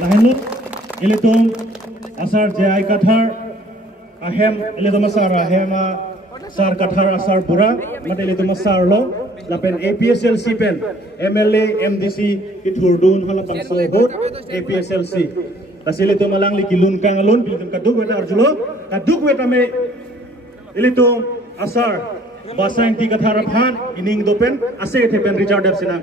lahenut ilitum asar jai kathar ahem ilitum asar ahema sar kathar asar pura mate ilitum asar lo lapen APHLC pen MLA MDC kiturdun hala pangso hot APHLC kasilitum malang likilun kangalun ilitum kaduk weta arjulo kaduk weta me ilitum asar basang ti kathar phan ining dopen ase thepen Richard sina